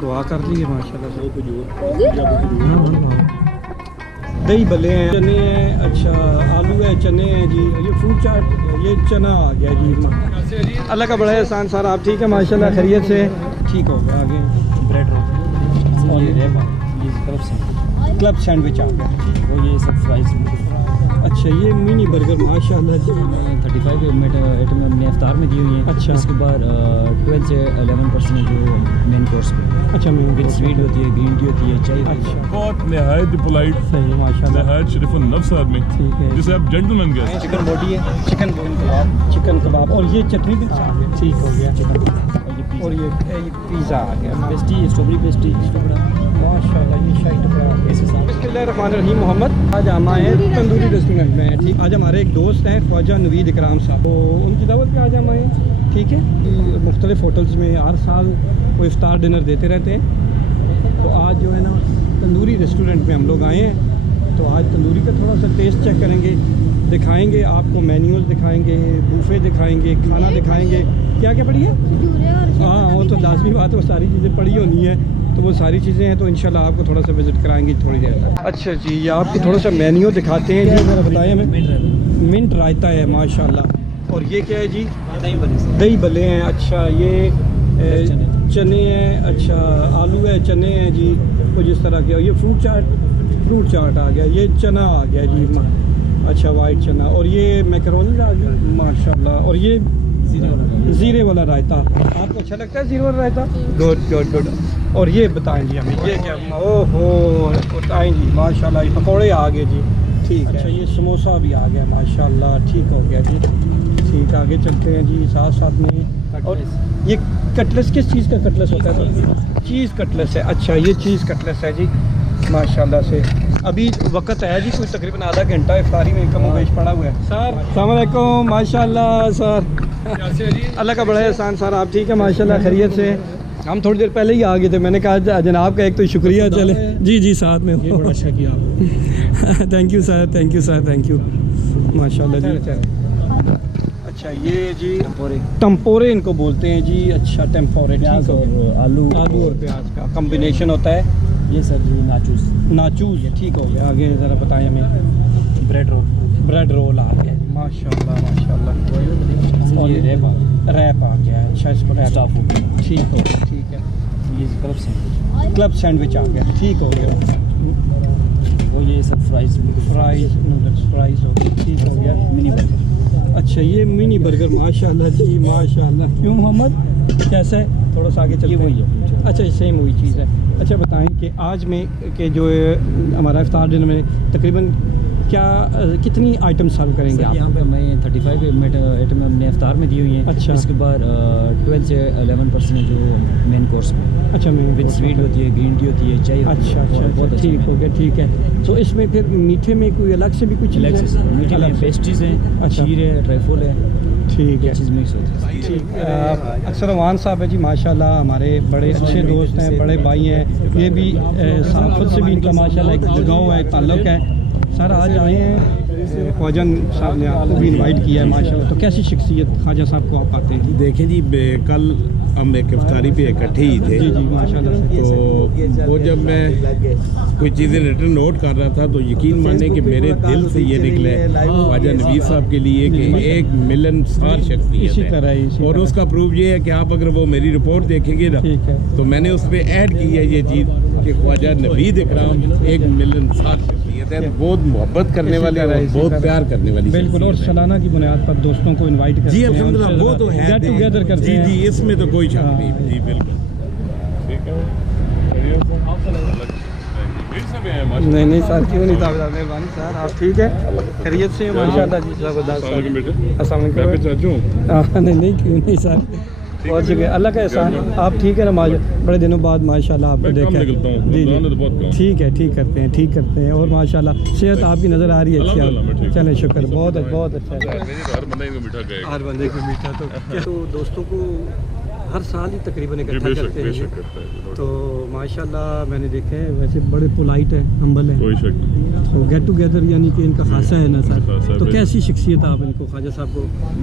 दुआ कर ली है माशाल्लाह से। दही भले हैं, चने हैं, अच्छा आलू है, चने हैं जी, ये फ्रूट चाट, ये चना आ गया जी। अल्लाह का बड़ा एहसान सर, आप ठीक है माशाल्लाह खैरियत से? ठीक हो गया। आगे ब्रेड रोल और ये क्लब सैंडविच आ गया, और ये सब फ्राइज। अच्छा ये मिनी बर्गर माशाल्लाह जी, 35 आइटम हमने इफ्तार में दी हुई हैं। अच्छा। इसके बाद 12 से 11% जो मेन कोर्स पे। अच्छा मैं विद स्वीट होती है, ग्रीन टी होती है, चाय। अच्छा बहुत नहायत पोलाइट, सही है माशाल्लाह, नहायत शरीफ नफ्स आदमी, ठीक है। जिसे आप जेंटलमैन कहते हैं। चिकन बोटी है, चिकन कबाब और ये चटनी भी ठीक हो गया। और ये पिज़्ज़ा आ गया, पेस्ट्री, स्ट्रॉबेरी पेस्ट्री, माशाल्लाह ये शाही टुकड़ा आ गया। बिस्मिल्लाहिर्रहमानिर्रहीम। मोहम्मद, आज हम आए हैं तंदूरी रेस्टोरेंट में, ठीक। आज हमारे एक दोस्त हैं ख्वाजा नवीद इकराम साहब, तो उनकी दावत पे आज हम आए हैं, ठीक है। मुख्तलिफ होटल्स में हर साल वो इफ्तार डिनर देते रहते हैं, तो आज जो है ना तंदूरी रेस्टोरेंट में हम लोग आए हैं, तो आज तंदूरी का थोड़ा सा टेस्ट चेक करेंगे, दिखाएंगे आपको, मेन्यूज़ दिखाएंगे, बूफे दिखाएंगे, खाना दिखाएंगे। क्या क्या पड़ी है? हाँ वो तो लाजमी बात है, वो सारी चीज़ें पड़ी होनी है, तो वो सारी चीज़ें हैं, तो इंशाल्लाह आपको थोड़ा सा विज़िट कराएंगे थोड़ी देर तक। अच्छा जी, ये आपको थोड़ा सा मेन्यू दिखाते हैं जी, ज़रा बताएं हमें। मिंट रायता है माशाल्लाह, और ये क्या है जी? दही भले हैं, अच्छा ये चने हैं, अच्छा आलू है, चने हैं जी, कुछ इस तरह के। ये फ्रूट चाट आ गया, ये चना आ गया जी, अच्छा वाइट चना, और ये मैकरोनी आ गया माशाल्लाह, और ये ज़ीरे वाला रायता। आपको अच्छा लगता है ज़ीरे वाला रायता? Good good good. और ये बताएं जी हमें, ये क्या? ओहो बताएं जी माशाल्लाह, ये पकौड़े आ गए जी, ठीक है। अच्छा ये समोसा भी आ गया माशाल्लाह, ठीक हो गया जी, ठीक। आगे चलते हैं जी, साथ साथ में। और ये कटलेस किस चीज़ का कटलेस होता है? तो चीज़ कटलेस है, अच्छा ये चीज़ कटलेस है जी माशाल्लाह से। अभी वक्त है जी, कोई तकरीबन आधा घंटा इफ्तारी में कम वेश पड़ा हुआ है। सर अस्सलाम वालेकुम, माशाल्लाह सर। अल्लाह का बड़ा एहसान सर, आप ठीक है माशाल्लाह खैरियत से? हम थोड़ी देर पहले ही आ गए थे, मैंने कहा जनाब का एक तो शुक्रिया। चले जी जी साथ में, ये बड़ा अच्छा किया आपने। Thank you sir, thank you sir, thank you माशाल्लाह जी। अच्छा ये जी टम्पोरे इनको बोलते हैं जी, अच्छा टेम्पोरे, प्याज और आलू और प्याज का कम्बिनेशन होता है ये सर जी नाचूज़, ये ठीक हो गया। आगे ज़रा बताएं हमें। ब्रेड रोल आ गया जी माशाल्लाह माशाल्लाह, और ये रैप आ गया, अच्छा इसको रैप ठीक हो गया, ठीक है। ये क्लब सैंडविच आ गया, ठीक हो गया। और ये सब फ्राइज नूडल्स फ्राइज हो गया, ठीक हो गया। मिनी बर्गर, अच्छा ये मिनी बर्गर माशाल्लाह जी माशाल्लाह। क्यों मोहम्मद, कैसा है? थोड़ा सा आगे चलिए। वही है, अच्छा सेम वही चीज़ है। अच्छा बताएं कि आज में के जो हमारा इफ्तार डिनर में तकरीबन क्या कितनी आइटम सर्व करेंगे आप? यहाँ पे हमें 35 आइटम हमने इफ्तार में दी हुई हैं। अच्छा। इसके बाद 12 से 11% जो मेन कोर्स पे। अच्छा मैं विद स्वीट होती है, ग्रीन टी होती है, चाय। अच्छा बहुत ठीक हो गया, ठीक है। तो इसमें फिर मीठे में कोई अलग से भी कुछ अलग से मीठे में पेस्ट्रीज हैं, अच्छा। खीर है, ट्राइफल है, ठीक है, चीज़ मिक्स होती है। ठीक। अक्सर वान साहब है जी माशाल्लाह, हमारे बड़े अच्छे दोस्त हैं, बड़े भाई हैं, ये भी साफत से भी इनका माशाल्लाह एक लगाव है, ताल्लुक़ है। सर आज आए हैं, ख्वाजा साहब ने आपको भी इनवाइट किया है माशाल्लाह, तो कैसी शख्सियत ख्वाजा साहब को आप पाते हैं? देखें जी, कल हम एक इफ्तारी पे इकट्ठे ही थे। जी जी माशाल्लाह से। तो वो जब मैं कोई चीज़ें रिटर्न नोट कर रहा था, तो यकीन माने कि मेरे दिल से ये निकले ख्वाजा नवीद साहब के लिए कि एक मिलनसार शख्सियत इसी है। तरह ही, इसी और तरह। उसका प्रूफ ये है कि आप अगर वो मेरी रिपोर्ट देखेंगे ना, ठीक है। तो मैंने उस पर ऐड की है ये चीज़ कि ख्वाजा नवीद इकराम एक मिलनसार शख्सियत है, बहुत मोहब्बत करने वाले और बहुत प्यार करने वाली। बिल्कुल, और सालाना की बुनियाद पर दोस्तों को इनवाइट करते जी हैं, अल्हम्दुलिल्लाह, वो तो है, गेट टुगेदर करते जी हैं। जी, इसमें तो कोई शक नहीं। जी बिल्कुल। नहीं सर, क्यों नहीं था, मेहरबानी सर। आप ठीक है खैरियत से? माशाल्लाह जी ज़बरदस्त। अस्सलाम वालेकुम। नहीं क्यों नहीं सर, बहुत शुक्रिया, अल्लाह का एहसान। आप ठीक है ना? बड़े दिनों बाद माशाल्लाह आपको देखा। जी जी ठीक करते हैं और माशाल्लाह सेहत आपकी नज़र आ रही है अच्छी। चलें शुक्र, बहुत अच्छा है। हर बंदे को मीठा तो दोस्तों को हर साल ही तकरीबन जी, इकट्ठा बेशक करते हैं बेशक करता है, तो माशाल्लाह मैंने देखे हैं वैसे बड़े पोलाइट है, हम्बल है, कोई शक नहीं। तो गेट टुगेदर यानी कि इनका खासा है ना सर। खासा है, तो बिल्कुल। कैसी शख्सियत आप इनको ख्वाजा साहब को?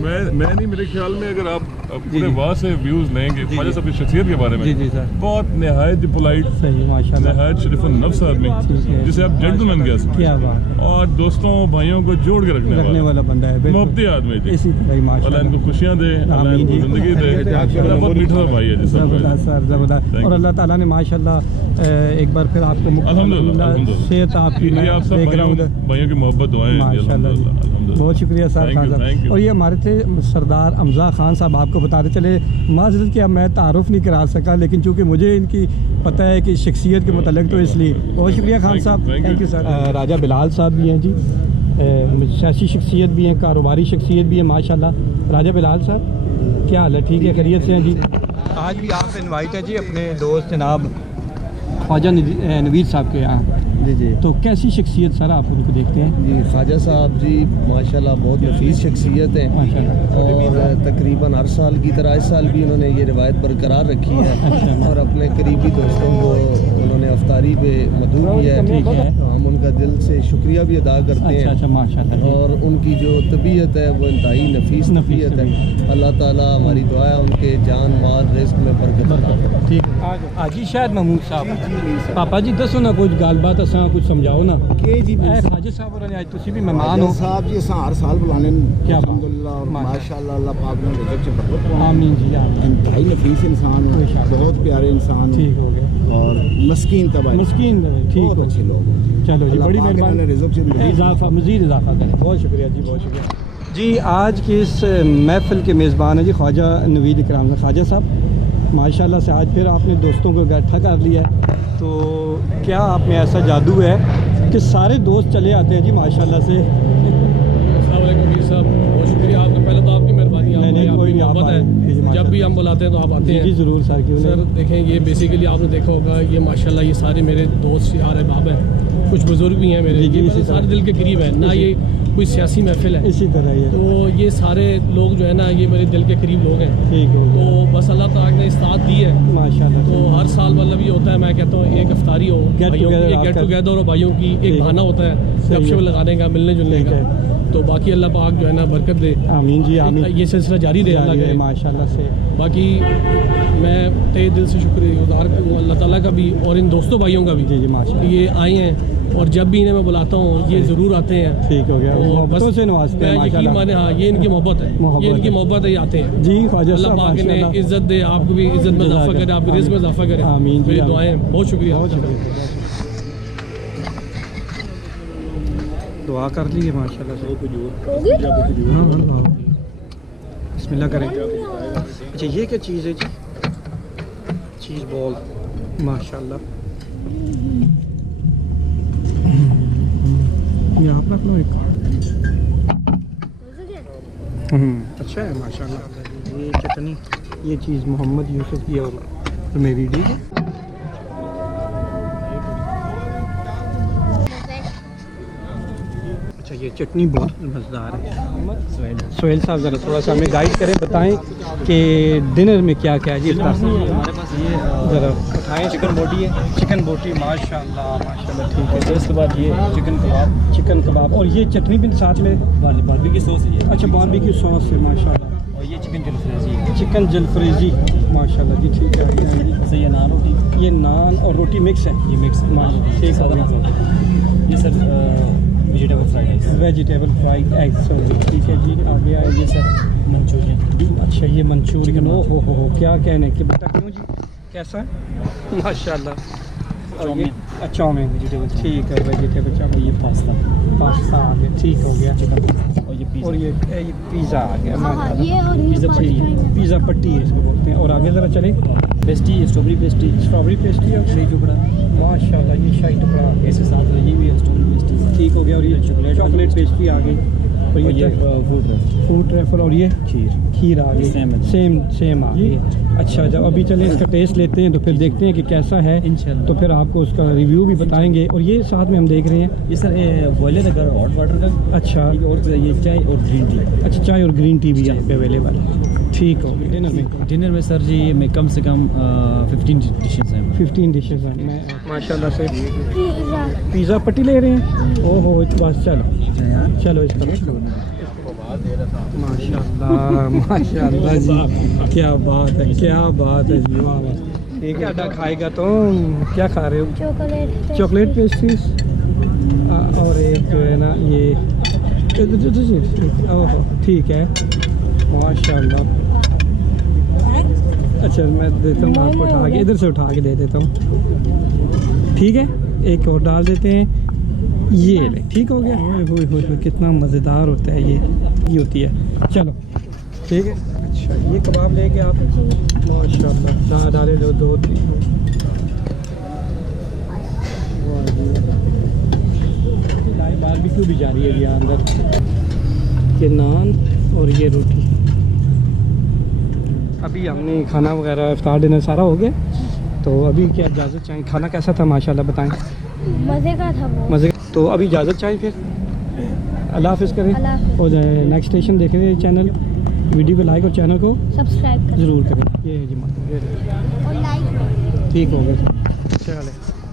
मैं नहीं, मेरे ख्याल में अगर आप पूरे जी। वाह से व्यूज लेंगे जी, ख्वाजा जी। साहब की शख्सियत के बारे में, जी जी सर, बहुत नहायत पोलाइट, सही माशाल्लाह, नहायत शरीफ नफ्स आदमी, ठीक है। जिसे आप जेंटलमैन कह सकते क्या बात है, हैं, और दोस्तों भाइयों को जोड़ के रखने रखने वाला वाला बंदा है, बिल्कुल। मोहब्बती आदमी जी। इसी तरह ही अल्लाह माशाल्लाह। इनको खुशियाँ दे, अल्लाह आमीन इनको जी। जिंदगी दे। अल्लाह बहुत मीठा भाई है जी सब। ज़बरदस्त सर, ज़बरदस्त। Thank और you. अल्लाह ताला ने माशाल्लाह एक बार फिर आपको अल्हम्दुलिल्लाह, अल्हम्दुलिल्लाह। सेहत आपकी ये आप सब बैकग्राउंड भाइयों की मोहब्बत दुआएं हैं जी, माशाल्लाह जी। अल्हम्दुलिल्लाह। बहुत शुक्रिया sir Thank Khan you, thank साहब। you. और ये हमारे थे सरदार हमजा खान साहब, आपको बताते चले माजरत कि अब मैं तारुफ नहीं करा सका, लेकिन चूँकि मुझे इनकी पता है कि शख्सियत के मतलब, तो इसलिए बहुत शुक्रिया खान Thank you, साहब, thank you. Thank you sir. Raja Bilal साहब भी हैं जी, सियासी शख्सियत भी हैं, कारोबारी शख्सियत भी है माशाल्लाह। राजा बिलाल साहब क्या हाल है, ठीक है, खैरियत से हैं जी? आज भी आप इनवाइट है जी अपने दोस्त जनाब ख्वाजा नवीद साहब के यहाँ। जी जी तो कैसी शख्सियत सर आप उनको देखते हैं? जी ख्वाजा साहब जी माशाल्लाह बहुत नफीस शख्सियत है, माशाल्लाह। और तकरीबन हर साल की तरह इस साल भी उन्होंने ये रिवायत बरकरार रखी अच्छा। है, और अपने करीबी दोस्तों को उन्होंने अफ्तारी पे मदऊ किया है। ठीक है। तो हम उनका दिल से शुक्रिया भी अदा करते अच्छा अच्छा हैं, माशाल्लाह जी। और उनकी जो तबीयत है वो इंतहाई नफीस नफीस तबीयत है। अल्लाह ताला हमारी दुआ है उनके जान माल रिस्क में बरकत अता करे। ठीक आजी शायद महमूद साहब पापा जी दसो ना कुछ गलबात असा कुछ समझाओ ना के जी ए ख्वाजा साहब और आज तुसी भी मेहमान हो। साहब जी असां हर साल बुलाने क्या बात। अल्हम्दुलिल्लाह और माशाअल्लाह। माशाअल्लाह अल्लाह पाक ने रिज़्क़ च बरकत आमीन जी आमीन। इंतहाई नफीस इंसान हो, माशाअल्लाह। बहुत प्यारे इंसान ठीक हो गया, और मस्कीन तबाही मस्कीन ठीक बहुत हो अच्छे लोग हैं। चलो जी, अल्लाह बड़ी पाक इन्होंने मेहरबानी, रिज़्क़ च इजाफा मज़ीद इजाफा करें। बहुत शुक्रिया जी, बहुत शुक्रिया जी। आज के इस महफिल के मेज़बान है जी ख्वाजा नवीद इकराम ख्वाजा साहब, माशाल्लाह से आज फिर आपने दोस्तों को इकट्ठा कर लिया है। तो क्या आप में ऐसा जादू है कि सारे दोस्त चले आते हैं जी माशाल्लाह से? अस्सलाम वालेकुम जी साहब, बहुत शुक्रिया आपका, पहले तो आपकी मेहरबानी, नहीं, नहीं, कोई नहीं, आप मोहब्बत आए। जी, जी, है, जब भी हम बुलाते हैं तो आप आते जी हैं। जी ज़रूर सर, क्यों सर नहीं। देखें, ये बेसिकली आपने देखा होगा, ये माशाल्लाह ये सारे मेरे दोस्त यार अहबाब हैं, कुछ बुजुर्ग भी हैं मेरे, जी, जी, ये इसी मेरे सारे तरह। दिल के करीब है ना, ये कोई सियासी महफिल है, इसी तरह ही है, तो ये सारे लोग जो है ना ये मेरे दिल के करीब लोग हैं। ठीक हो तो गया बस अल्लाह ताला ने इस्तात दी है, माशाल्लाह तो से। हर साल मतलब ये होता है, मैं कहता हूँ एक अफ्तारी हो Get भाइयों की, together एक गेट आपका। टुगेदर और भाइयों की ठीक। एक बहाना होता है सही गपशप है। लगाने का, मिलने जुलने ठीक का। है। तो बाकी अल्लाह पाक जो है ना बरकत दे, आमीन जी आमीन। ये सिलसिला जारी रहे, अल्लाह जारी है करे। माशाल्लाह से। बाकी मैं तहे दिल से शुक्रगुजार हूँ अल्लाह ताला का भी और इन दोस्तों भाइयों का भी जी जी कि माशाल्लाह, ये आए हैं, और जब भी इन्हें मैं बुलाता हूँ ये ज़रूर आते हैं। ठीक हो गया, और मोहब्बतों से नवाजते हैं मैं यकीन माशाल्लाह। माने, हाँ ये इनकी मोहब्बत है, मोहब्बत ये इनकी है। मोहब्बत है, ये आते हैं। जी ख्वाजा अल्लाह साहब पाक इन्हें माशाल्लाह। इज्जत दे, आपको भी इज्जत में इजाफा करे, आपके रिज़्क़ में इजाफा करे। आमीन जी, मेरी आमीन। दुआएं, बहुत शुक्रिया। बहुत शुक्रिया, दुआ कर लीजिए माशाल्लाह से। हाँ, हाँ, हाँ। बिस्मिल्लाह करें। अच्छा ये क्या चीज़ है जी? चीज़ बॉल माशाल्लाह, ये आप रख लो एक। अच्छा है माशाल्लाह। ये चटनी, ये चीज़ मोहम्मद यूसुफ की और मेरी, ठीक है। अच्छा ये चटनी बहुत मज़ेदार है। सोहेल साहब ज़रा थोड़ा सा हमें गाइड करें, बताएं कि डिनर में क्या क्या है जी? हमारे पास ये ज़रा बताएं। चिकन बोटी है, चिकन बोटी माशाल्लाह माशाल्लाह, ठीक है। फिर उसके बाद ये चिकन कबाब, चिकन कबाब, और ये चटनी भी साथ में। बारबी की सॉस है। अच्छा बारबी की सॉस है माशाल्लाह, और ये चिकन जलफ्रेजी है। चिकन जलफ्रेजी माशाल्लाह जी, ठीक है। जैसे ये नान रोटी, ये नान और रोटी मिक्स है, ये मिक्स ठीक है। सादा नान रोटी। ये sir vegetable fried rice, vegetable fried egg सब्जी, ठीक है जी। आगे आए ये सर मंचूरियन। अच्छा ये मंचूरियन, ओ हो क्या कहने कि बता क्यों जी, कैसा है माशाल्लाह। और ये अच्छा चाउमीन, वेजिटेबल ठीक है, वेजिटेबल चाउमीन। ये पास्ता, पास्ता आ गया, ठीक हो गया। चिकन, और ये और पिज़्ज़ा। ये पिज़्ज़ा आ गया माशाल्लाह। ये और ये पिज़्ज़ा फर्स्ट पट्टी। टाइम है। पिज़्ज़ा पट्टी है इसको बोलते हैं। और आगे ज़रा चले, pastry, strawberry pastry, strawberry pastry और शाही टुकड़ा, माशाल्लाह ये शाही टुकड़ा इसके साथ ये भी है स्ट्रॉबेरी पेस्ट्री। ठीक हो गया। और ये चॉकलेट पेस्ट्री आ गई, और और ये फूड है फूड ट्रैफल और ये खीर आ गई, Same है। सेम आ गई। अच्छा, जब अभी चले इसका टेस्ट लेते हैं तो फिर देखते हैं कि कैसा है, इंशाल्लाह। तो फिर आपको उसका रिव्यू भी बताएंगे। और ये साथ में हम देख रहे हैं, ये सर बॉयलर है हॉट वाटर का। अच्छा और ये चाय और ग्रीन टी। अच्छा, चाय और ग्रीन टी भी यहाँ पे अवेलेबल है। ठीक हो गया। डिनर में डिनर में सर जी में कम से कम 15 डिशेस हैं। 15 डिशेज़ हैं। मैं माशाल्लाह से पिज़्ज़ा पट्टी ले रहे हैं। ओहो, बस चलो इस तरह। माशाल्लाह माशाल्लाह जी, क्या बात है, क्या बात है जी, वाह वाह। एक आधा खाएगा तो क्या खा रहे हो? चॉकलेट पेस्ट्रीज और एक जो है ना ये, ओहो ठीक है माशाल्लाह। अच्छा, मैं देता हूँ आपको उठा के, इधर से उठा के दे देता हूँ। ठीक है, एक और डाल देते हैं, ये ले, ठीक हो गया। ओए होए होए, कितना मज़ेदार होता है ये होती है। चलो ठीक है। अच्छा, ये कबाब लेके आप माशाल्लाह जहाँ डाले दो 3। बारबेक्यू भी जा रही है यहाँ अंदर। ये नान और ये रोटी। अभी हमने खाना वगैरह इफ्तार डिनर सारा हो गया, तो अभी क्या इजाज़त चाहिए? खाना कैसा था माशाल्लाह, बताएं। मज़े का था वो। मज़े। तो अभी इजाज़त चाहिए फिर। अल्लाह हाफ़िज़ करें। अल्लाह हाफ़िज़। और नेक्स्ट स्टेशन देख रहे हैं चैनल, वीडियो को लाइक और चैनल को सब्सक्राइब करें ज़रूर करें। ये है जी, और लाइक ठीक हो गया।